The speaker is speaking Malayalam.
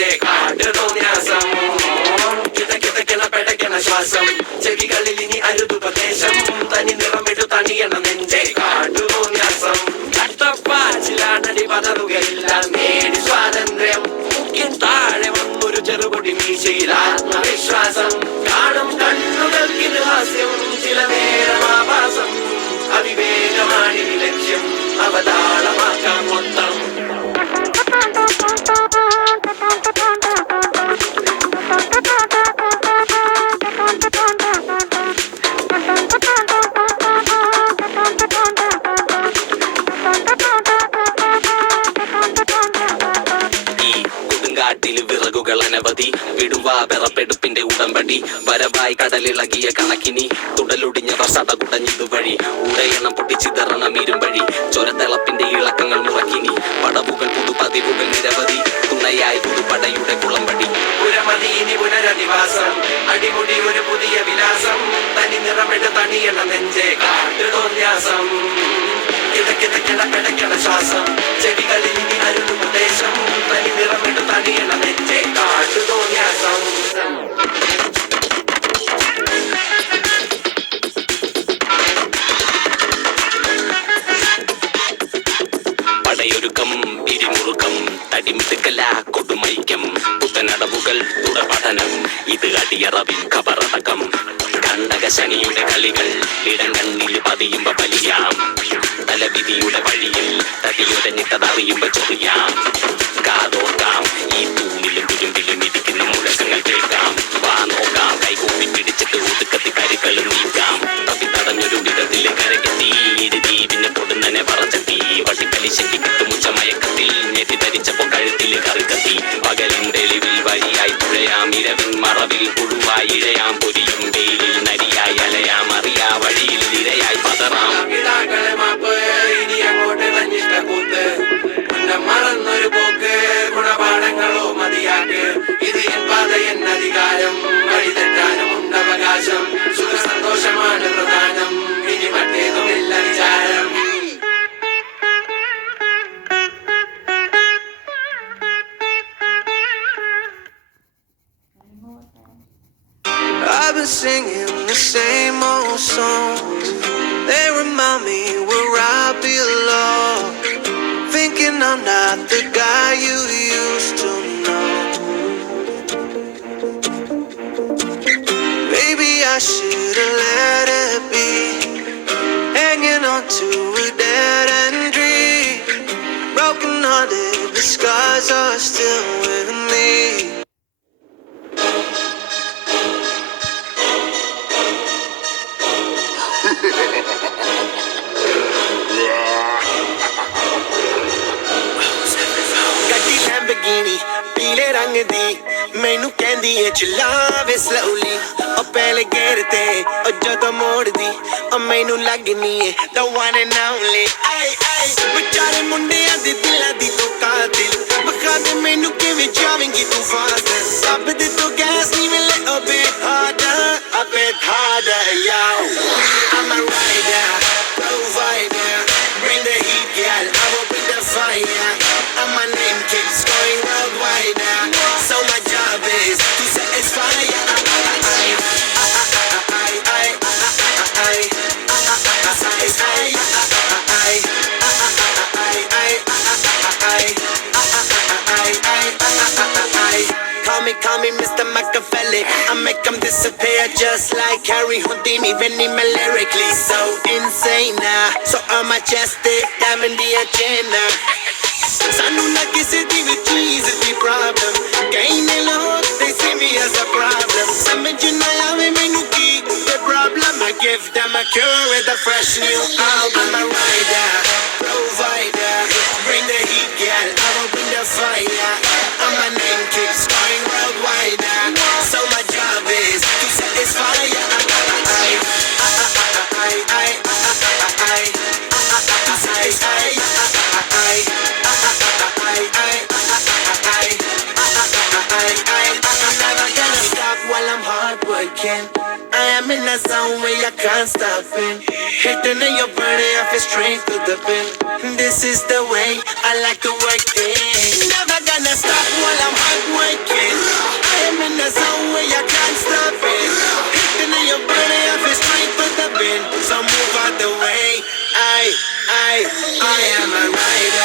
നെഞ്ചെ കാട്ടു തോന്യാസം കിതക്കിതക്കണ പെടക്കണ ശ്വാസം ചെവികളിൽ ഇനി അരുതുപദേശം തനി നിറമിടു തണിയണ നെഞ്ചെ കാട്ടു തോന്യാസം കട്ടപ്പാച്ചിലാണടി പതറുകയില്ല നേടി സ്വാതന്ത്ര്യം മുഖ്യൻ താഴെ വന്നൊരു ചെറുപൊടി മീശയിൽ ആത്മവിശ്വാസം കാണും കണ്ണുകൾക്കിത് ഹാസ്യം ചില നേരം ആഭാസം അവിവേകമാണി ലക്ഷ്യം അവതാളമാക്കാം മൊത്തം വിറകുകൾ അനവധി വിടുവാ വിറപ്പെടുപ്പിന്റെ ഉടമ്പടി വരവായി കടലിളകിയ കണക്കിനി തുടലൊടിഞ്ഞവർ സടകുടഞ്ഞിതുവഴി ഉടയണം പൊട്ടിച്ചിതറണം ഇരുമ്പഴി ചൊരത്തിളപ്പിന്റെ ഇളക്കങ്ങൾ മുറക്കിനി പടവുകൾ പുതുപതിവുകൾ നിരവധി തുണയായി പുതുപടയുടെ കുളമ്പടി പുരമതി ഇനി പുനരധിവാസം അടിമുടി ഒരു പുതിയ വിലാസം തനി നിറമെട തണിയണ നെഞ്ചെ കാട്ടു തോന്യാസം കിടക്കിടക്കിട പെടക്കണ ശ്വാസം ചെടികളിൽ ഇനി അരുതുപദേശം തനി നിറമെടു തണിയണ നെഞ്ചെ കാട്ടു തോന്യാസം പടയൊരുക്കം പിരിമുറുക്കം തടിമിടുക്കല കൊടുമൈക്കം പുത്തനടവുകൾ തുടർപഠനം ഇത് അടിയറവിൻ ഖബറടക്കം കണ്ടക ശനിയുടെ കളികൾ ഇടങ്കണ്ണിൽ പതിയുമ്പോ വലിയാം തലവിധിയുടെ വഴിയിൽ തടിയുടഞ്ഞിട്ടതറിയുമ്പോ ചൊറിയാം കാതോർക്കാം ഈ തൂണിലും തുരുമ്പിലും ഇരിക്കുന്ന മുഴക്കങ്ങൾ കേൾക്കാം വാ നോക്കാം കൈകൂപ്പി പിടിച്ചിട്ട് ഒതുക്കത്തി കരുക്കളും നീക്കാം തപ്പി തടഞ്ഞൊരു വിധത്തില് കരകെത്തി ഇരുതി പിന്നെ പൊടുന്നനെ പറച്ചെത്തി വട്ടിപ്പലിശയ്ക്ക് കിട്ടുമുച്ച മയക്കത്തിൽ ഞെട്ടി ധരിച്ചപ്പോ കഴുത്തിൽ കറുകത്തി പകലിൻ തെളിവിൽ വഴിയായി തുഴയാം ഇരവിൻ മറവിൽ പുഴുവായി ഇഴയാം പൊരിയും വെയിലിൽ നരിയായി അലയാം അറിയാ വഴിയിൽ നിരയായി പതറാം മറന്നൊരു പോക്ക് ഗുണപാഠങ്ങളോ മതിയാക്ക് ഇത് എൻ പാത എൻ അധികാരം വഴി തെറ്റാനും ഉണ്ടവകാശം സുഖ സന്തോഷമാണ് പ്രധാനം ഇനി മറ്റേതുമില്ല വിചാരം I've been singing the same old songs. They remind me where I belong. Thinking I'm not the guy you used to know. Maybe I should've let it be. Hanging on to a dead end dream. Broken hearted, the scars are still with me. ਗੱਡੀ ਲੈਂਬਗੀਨੀ ਪੀਲੇ ਰੰਗ ਦੀ ਮੈਨੂੰ ਕਹਿੰਦੀ ਏ ਚਲਾਵੇ ਸਲੋਲੀ ਉਹ ਪਹਿਲੇ ਗੇਰ ਤੇ ਉਹ ਜਦੋਂ ਮੋੜਦੀ ਉਹ ਮੈਨੂੰ ਲੱਗਨੀ ਏ the one and only ਆਈ ਆਈ ਵਿਚਾਰੇ ਮੁੰਡਿਆਂ ਦੇ ਦਿਲਾਂ ਦੀ ਤੂੰ ਕਾਤਿਲ ਬਖਾ ਦੇ ਮੈਨੂੰ ਕਿਵੇਂ ਜਾਵੇਂਗੀ ਤੂੰ ਫਾਸਟ ਸਭ ਦੇ ਤੂੰ ਗੈਸ ਨਹੀਂ ਮਿਲੇ ਉਹ ਬੇ harder a bit harder yo I'm a rider provider bring the heat girl I will bring the fire and my name keeps going worldwide so my job is to satisfy Call me Mr. Machiavelli I make them disappear just like Harry Houdini Venom lyrically so insane so I'm majestic diamond the agenda Sanu na kisi di with cheese the problem Kain ne log they see me as a problem Samajh na aave mainu ki the problem I give them a cure with a fresh new album I'm a rider provider bring the heat girl I will bring the fire and my name keeps going worldwide so my job is to satisfy I'm never gonna stop while I'm hard work working. I am in a zone where I can't stop it. Hitting in your body, I feel straight to the pin. This is the way I like to work it. Never gonna stop while I'm hard working. I am in a zone where I can't stop it. Hitting in your body, I feel straight to the pin. So move out the way. I am a rider.